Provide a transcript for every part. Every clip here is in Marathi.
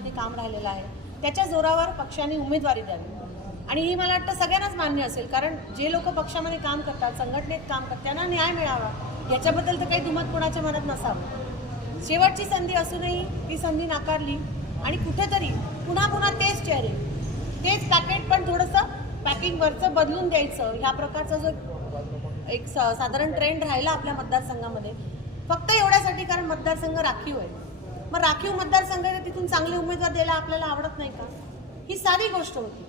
पक्षामध्ये काम राहिलेलं आहे. त्याच्या जोरावर पक्षाने उमेदवारी द्यावी. आणि ही मला वाटतं सगळ्यांनाच मान्य असेल कारण जे लोक पक्षामध्ये काम करतात संघटनेत काम करतात त्यांना न्याय मिळावा. याच्याबद्दल तर काही दुमत कोणाच्या मनात नसावं. शेवटची संधी असूनही ती संधी नाकारली आणि कुठेतरी पुन्हा पुन्हा तेच चेहरे तेच पॅकेट पण थोडंसं पॅकिंगवरचं बदलून द्यायचं. ह्या प्रकारचा जो एक स- साधारण ट्रेंड राहिला आपल्या मतदारसंघामध्ये फक्त एवढ्यासाठी कारण मतदारसंघ राखीव आहे. मग राखीव मतदारसंघाने तिथून चांगले उमेदवार द्यायला आपल्याला आवडत नाही का? ही साधी गोष्ट होती.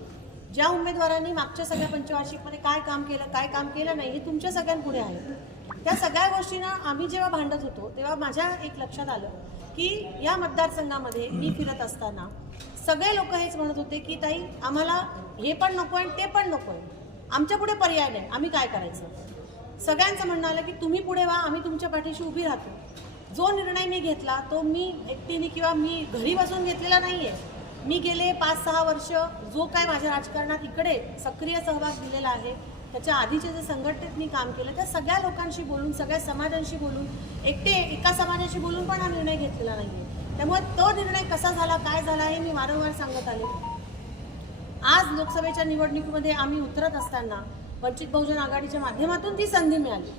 ज्या उमेदवारांनी मागच्या सगळ्या पंचवार्षिकमध्ये काय काम केलं काय काम केलं नाही हे तुमच्या सगळ्यांपुढे आहे. त्या सगळ्या गोष्टींना आम्ही जेव्हा भांडत होतो तेव्हा माझ्या एक लक्षात आलं की या मतदारसंघामध्ये मी फिरत असताना सगळे लोक हेच म्हणत होते की ताई आम्हाला हे पण नको आहे ते पण नको आहे. आमच्या पुढे पर्याय नाही. आम्ही काय करायचं? सगळ्यांचं म्हणणं आलं की तुम्ही पुढे व्हा आम्ही तुमच्या पाठीशी उभी राहतो. जो निर्णय मी घेतला तो मी एकटीने किंवा मी घरी बसून घेतलेला नाही आहे मी गेले पाच सहा वर्ष जो काय माझ्या राजकारणात इकडे सक्रिय सहभाग दिलेला आहे त्याच्या आधीचे जे संघटनेत मी काम केलं त्या सगळ्या लोकांशी बोलून सगळ्या समाजांशी बोलून एकटे एका समाजाशी बोलून पण हा निर्णय घेतलेला नाही आहे त्यामुळे तो निर्णय कसा झाला काय झाला हे मी वारंवार सांगत आले. आज लोकसभेच्या निवडणुकीमध्ये आम्ही उतरत असताना वंचित बहुजन आघाडीच्या माध्यमातून ती संधी मिळाली.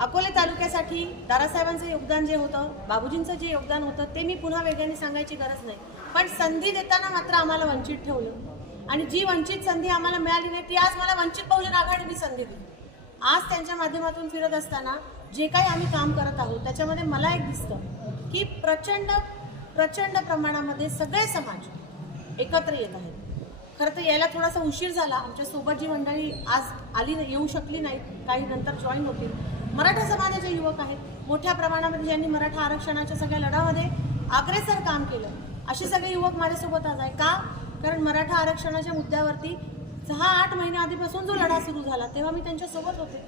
अकोले तालुक्यासाठी दारासाहेबांचं योगदान जे होतं बाबूजींचं जे योगदान होतं ते मी पुन्हा वेगळ्याने सांगायची गरज नाही. पण संधी देताना मात्र आम्हाला वंचित ठेवलं. आणि जी वंचित संधी आम्हाला मिळाली नाही ती आज मला वंचित बहुजन आघाडीने संधी दिली. आज त्यांच्या माध्यमातून फिरत असताना जे काही आम्ही काम करत आहोत त्याच्यामध्ये मला एक दिसतं की प्रचंड प्रचंड प्रमाणामध्ये सगळे समाज एकत्र येत आहेत. खरं तर यायला थोडासा उशीर झाला. आमच्यासोबत जी मंडळी आज आली नाही- येऊ शकली नाही काही नंतर जॉईन होतील. मराठा समाजाचे युवक आहेत. मोठ्या प्रमाणामध्ये ज्यांनी मराठा आरक्षणाच्या सगळ्या लढामध्ये अग्रेसर काम केलं असे सगळे युवक माझ्यासोबत आज आहे का? कारण मराठा आरक्षणाच्या मुद्द्यावरती सहा आठ महिने आधीपासून जो लढा सुरू झाला तेव्हा मी त्यांच्यासोबत होते.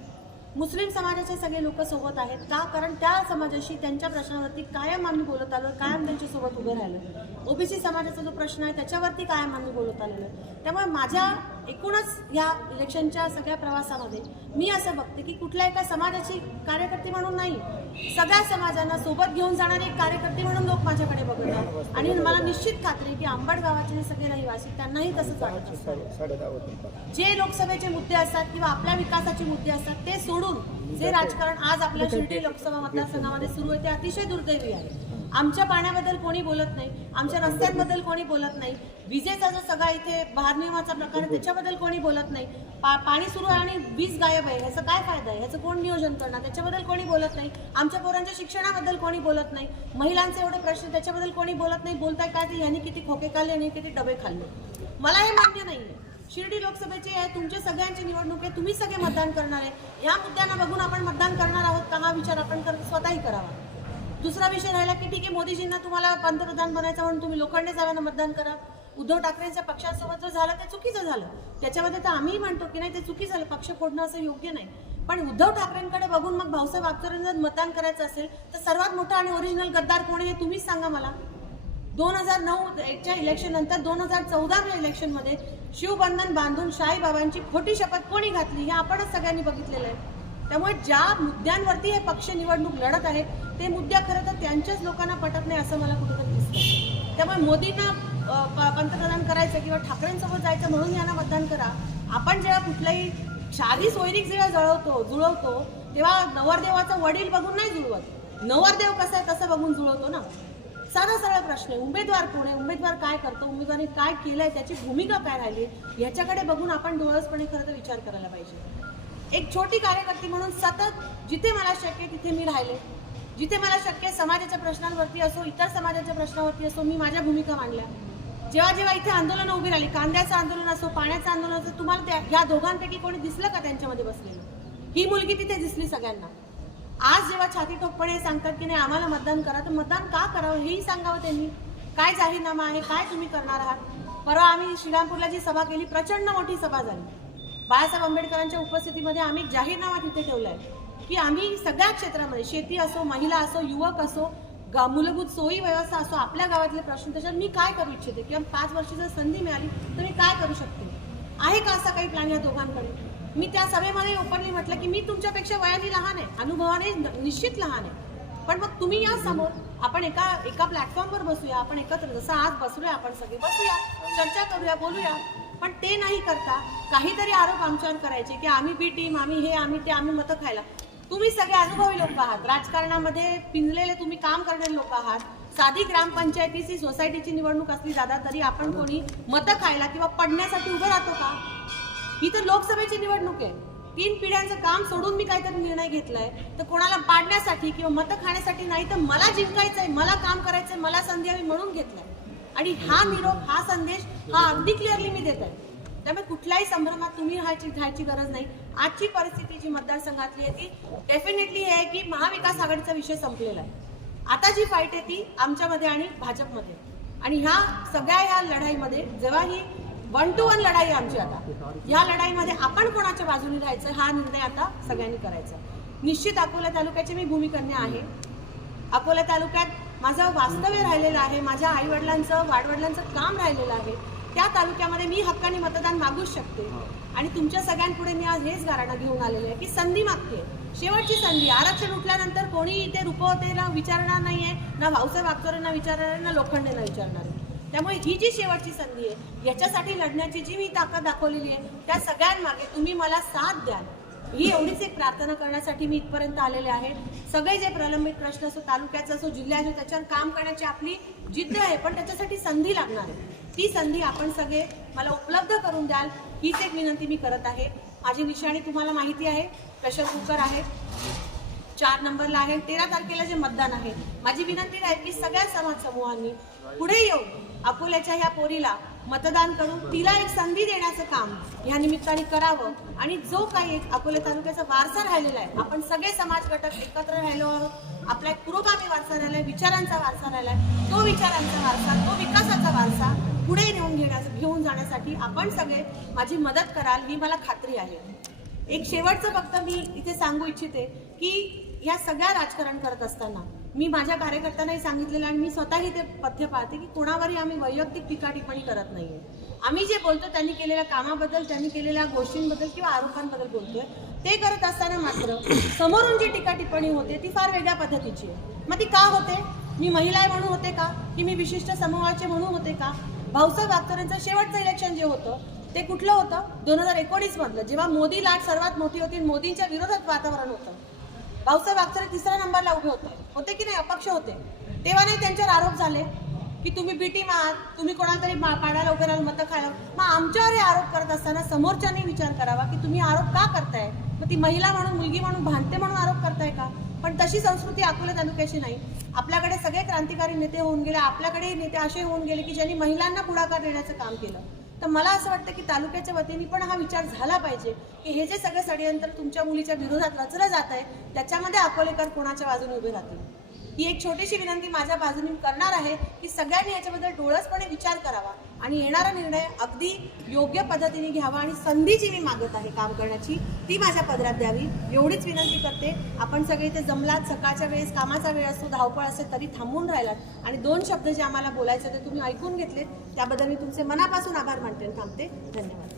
मुस्लिम समाजाचे सगळे लोक सोबत आहेत. का? कारण त्या समाजाशी त्यांच्या प्रश्नावरती कायम आम्ही बोलत आलो कायम त्यांच्यासोबत उभं राहिलो. ओबीसी समाजाचा जो प्रश्न आहे त्याच्यावरती कायम आम्ही बोलत आलेलो आहे. त्यामुळे माझ्या एकूणच या इलेक्शनच्या सगळ्या प्रवासामध्ये मी असं बघते की कुठल्या एका समाजाची कार्यकर्ती म्हणून नाही सगळ्या समाजांना सोबत घेऊन जाणारी एक कार्यकर्ती म्हणून लोक माझ्याकडे बघत आहेत आणि मला निश्चित खात्री की आंबड गावाचे सगळे रहिवासी त्यांनाही तसंच वाटत जे लोकसभेचे मुद्दे असतात किंवा आपल्या विकासाचे मुद्दे असतात ते सोडून जे राजकारण आज आपल्या शिर्डी लोकसभा मतदारसंघामध्ये सुरू आहे ते अतिशय दुर्दैवी आहे. आमच्या पाण्याबद्दल कोणी बोलत नाही आमच्या रस्त्यांबद्दल कोणी बोलत नाही. विजेचा जो सगळा इथे भारनियमाचा प्रकार आहे त्याच्याबद्दल कोणी बोलत नाही. पा पाणी सुरू आहे आणि वीज गायब आहे ह्याचा काय फायदा आहे? ह्याचं कोण नियोजन करणार? त्याच्याबद्दल कोणी बोलत नाही. आमच्या पोरांच्या शिक्षणाबद्दल कोणी बोलत नाही. महिलांचे एवढे प्रश्न त्याच्याबद्दल कोणी बोलत नाही. बोलताय काय ते यांनी किती खोके खाल्ले आणि किती डबे खाल्ले? मला हे मान्य नाहीये शिर्डी लोकसभेचे आहे तुमचे सगळ्यांची निवडणूक आहे तुम्ही सगळे मतदान करणार आहे. या मुद्द्यांना बघून आपण मतदान करणार आहोत का? हा विचार आपण कर स्वतःही करावा. दुसरा विषय राहिला की ठीक आहे मोदीजींना तुम्हाला पंतप्रधान बनायचं म्हणून तुम्ही लोखंडे जाव्यानं मतदान करा. उद्धव ठाकरेंच्या पक्षासोबत जो झालं ते चुकीचं झालं. त्याच्यामध्ये तर आम्ही म्हणतो की नाही ते चुकी झालं पक्ष फोडणं असं योग्य नाही. पण उद्धव ठाकरेंकडे बघून मग भाऊसाहेब वागचौरेंना जर मतदान करायचं असेल तर सर्वात मोठा आणि ओरिजिनल गद्दार कोण आहे हे तुम्हीच सांगा मला. दोन हजार नऊ एकच्या इलेक्शन नंतर दोन हजार चौदाव्या इलेक्शनमध्ये शिवबंधन बांधून शाहीबाबांची खोटी शपथ कोणी घातली हे आपणच सगळ्यांनी बघितलेलं आहे. त्यामुळे ज्या मुद्द्यांवरती हे पक्ष निवडणूक लढत आहे ते मुद्दे खरं तर त्यांच्याच लोकांना पटत नाही असं मला कुठेतरी दिसतं त्यामुळे मोदींना प- पंतप्रधान करायचं किंवा ठाकरेंसोबत जायचं म्हणून यांना मतदान करा. आपण जेव्हा कुठलाही शाही सोयरीक जेव्हा जळवतो जुळवतो तेव्हा नवरदेवाचा वडील बघून नाही जुळवत. नवरदेव कसं आहे तसं बघून जुळवतो ना. साधा सरळ प्रश्न आहे उमेदवार कोण आहे उमेदवार काय करतो उमेदवाराने काय केलंय त्याची भूमिका काय राहिली याच्याकडे बघून आपण डोळसपणे खरं तर विचार करायला पाहिजे. एक छोटी कार्यकर्ती म्हणून सतत जिथे मला शक्य तिथे मी राहिले. जिथे मला शक्य आहे समाजाच्या प्रश्नांवरती असो इतर समाजाच्या प्रश्नावरती असो मी माझ्या भूमिका मांडल्या. जेव्हा जेव्हा इथे आंदोलनं उभी राहिली कांद्याचं आंदोलन असो पाण्याचं आंदोलन असो तुम्हाला त्या ह्या दोघांपैकी कोणी दिसलं का त्यांच्यामध्ये बसलेलं? ही मुलगी तिथे दिसली सगळ्यांना. आज जेव्हा छाती ठोकपणे सांगतात की नाही आम्हाला मतदान करा तर मतदान का करावं हेही सांगावं त्यांनी. काय जाहीरनामा आहे काय तुम्ही करणार आहात? परवा आम्ही श्रीरामपूरला जी सभा केली प्रचंड मोठी सभा झाली. बाळासाहेब आंबेडकरांच्या उपस्थितीमध्ये आम्ही जाहीरनामा तिथे ठेवलाय. की आम्ही सगळ्या क्षेत्रामध्ये शेती असो महिला असो युवक असो गा मूलभूत सोयी व्यवस्था असो आपल्या गावातले प्रश्न त्याच्यात मी काय करू इच्छिते? किंवा पाच वर्षी जर संधी मिळाली तर मी काय करू शकते? आहे का असा काही प्लॅन या दोघांकडे? मी त्या सभेमध्ये ओपनली म्हटलं की मी तुमच्यापेक्षा वयाने लहान आहे अनुभवाने न- निश्चित लहान आहे. पण मग तुम्ही या समोर आपण एका एका प्लॅटफॉर्मवर बसूया आपण एकत्र जसं आज बसूया आपण सगळे बसूया चर्चा करूया बोलूया. पण ते नाही करता काहीतरी आरोप आमच्यावर करायचे की आम्ही बी टीम आम्ही हे आम्ही ते आम्ही मतं खायला. तुम्ही सगळे अनुभवी लोक आहात. राजकारणामध्ये पिंजलेले तुम्ही काम करणारे लोक आहात. साधी ग्रामपंचायतीची सोसायटीची निवडणूक असली जादा तरी आपण कोणी मतं खायला किंवा पडण्यासाठी उभं राहतो का? ही तर लोकसभेची निवडणूक आहे. तीन पिढ्यांचं काम सोडून मी काहीतरी निर्णय घेतलाय. तर कोणाला पाडण्यासाठी किंवा मतं खाण्यासाठी नाही तर मला जिंकायचंय मला काम करायचंय मला संधी हवी म्हणून घेतलाय. आणि हा निरोप हा संदेश हा अगदी क्लिअरली मी देत आहे त्यामुळे कुठल्याही संभ्रमात तुम्ही राहायची घ्यायची गरज नाही. आजची परिस्थिती जी मतदारसंघातली आहे ती डेफिनेटली हे आहे की महाविकास आघाडीचा विषय संपलेला आहे. आता जी फाईट आहे ती आमच्यामध्ये आणि भाजपमध्ये. आणि ह्या सगळ्या ह्या लढाईमध्ये जेव्हा ही वन टू वन लढाई आमची आता या लढाईमध्ये आपण कोणाच्या बाजूने राहायचं हा निर्णय आता सगळ्यांनी करायचा निश्चित अकोला तालुक्याची मी भूमिकन्या आहे. अकोला तालुक्यात माझं वास्तव्य राहिलेलं आहे माझ्या आईवडिलांचं वाडवडिलांचं काम राहिलेलं आहे. त्या तालुक्यामध्ये मी हक्काने मतदान मागूच शकते. आणि तुमच्या सगळ्यांपुढे मी आज हेच गाराणं घेऊन आलेले आहे की संधी मागते. शेवटची संधी आरक्षण उठल्यानंतर कोणी इथे रुपवतेला विचारणार नाही आहे ना भाऊसाहेब वागचोरेंना विचारणार आहे ना लोखंडेंना विचारणार. आहे त्यामुळे ही जी शेवटची संधी आहे याच्यासाठी लढण्याची जी मी ताकद दाखवलेली आहे त्या सगळ्यांमागे तुम्ही मला साथ द्याल ही एवढीच एक प्रार्थना करण्यासाठी मी इथपर्यंत आलेले आहे. सगळे जे प्रलंबित प्रश्न असो तालुक्याचा असो जिल्ह्याचा त्याच्यावर काम करण्याची आपली जिद्द आहे पण त्याच्यासाठी संधी लागणार आहे. ती संधी आपण सगळे मला उपलब्ध करून द्याल. हीच एक विनंती मी करत आहे. माझी निशाणी तुम्हाला माहिती आहे. प्रेशर कुकर आहे. चार नंबरला आहे. तेरा तारखेला जे मतदान आहे माझी विनंती आहे की सगळ्या समाज समूहांनी पुढे येऊन अकोल्याच्या ह्या पोरीला मतदान करून तिला एक संधी देण्याचं काम या निमित्ताने करावं. आणि जो काही एक अकोले तालुक्याचा वारसा राहिलेला आहे आपण सगळे समाज घटक एकत्र राहिलो आहोत. आपला एक पुरोगामी वारसा राहिलाय विचारांचा वारसा राहिलाय तो विचारांचा वारसा तो विकासाचा वारसा पुढे नेऊन घेण्यास घेऊन जाण्यासाठी आपण सगळे माझी मदत कराल ही मला खात्री आहे. एक शेवटचं फक्त मी इथे सांगू इच्छिते की ह्या सगळ्या राजकारण करत असताना मी माझ्या कार्यकर्त्यांनाही सांगितलेलं आणि मी स्वतःही ते पथ्य पाहते की कोणावरही आम्ही वैयक्तिक टीका टिप्पणी करत नाहीये. आम्ही जे बोलतो त्यांनी केलेल्या कामाबद्दल त्यांनी केलेल्या गोष्टींबद्दल किंवा आरोपांबद्दल बोलतोय ते करत असताना मात्र समोरून जी टीका टिप्पणी होते ती फार वेगळ्या पद्धतीची आहे. मग ती का होते? मी महिला म्हणून होते का? की मी विशिष्ट समूहाचे म्हणून होते का? भाऊसाहेब वागचोरेंचं शेवटचं इलेक्शन जे होतं ते कुठलं होतं? दोन हजार एकोणीसमधलं. जेव्हा मोदी लाट सर्वात मोठी होती मोदींच्या विरोधात वातावरण होतं. भाऊसाहेब वागचोरे तिसऱ्या नंबरला उभे होते. होते की नाही? अपक्ष होते. तेव्हा नाही त्यांच्यावर आरोप झाले की तुम्ही बीटी आहात तुम्ही कोणाला तरी मा- पाडायला उभे राहून मतं खायला मग आमच्यावर हे आरोप करत असताना समोरच्याने विचार करावा की तुम्ही आरोप का करताय? मग ती महिला म्हणून मुलगी म्हणून भांडते म्हणून आरोप करताय का? पण तशी संस्कृती अकोला तालुक्याची नाही. आपल्याकडे सगळे क्रांतिकारी नेते होऊन गेले. आपल्याकडे नेते असे होऊन गेले की ज्यांनी महिलांना पुढाकार देण्याचं काम केलं. तर मला असं वाटतं की तालुक्याच्या वतीने पण हा विचार झाला पाहिजे की हे जे सगळं षडयंत्र तुमच्या मुलीच्या विरोधात रचलं जात आहे त्याच्यामध्ये अकोलेकर कोणाच्या बाजूने उभे राहतील? ही एक छोटीशी विनंती माझ्या बाजूने करणार आहे की सगळ्यांनी याच्याबद्दल डोळसपणे विचार करावा. आणि येणारा निर्णय अगदी योग्य पद्धतीने घ्यावा आणि संधी जी मी मागत आहे काम करण्याची ती माझ्या पदरात द्यावी. एवढीच विनंती करते. आपण सगळे ते जमलात सकाळच्या वेळेस कामाचा वेळ असतो धावपळ असेल तरी थांबून राहिलात. आणि दोन शब्द जे आम्हाला बोलायचे ते तुम्ही ऐकून घेतलेत त्याबद्दल मी तुमचे मनापासून आभार मानते थांबते. धन्यवाद.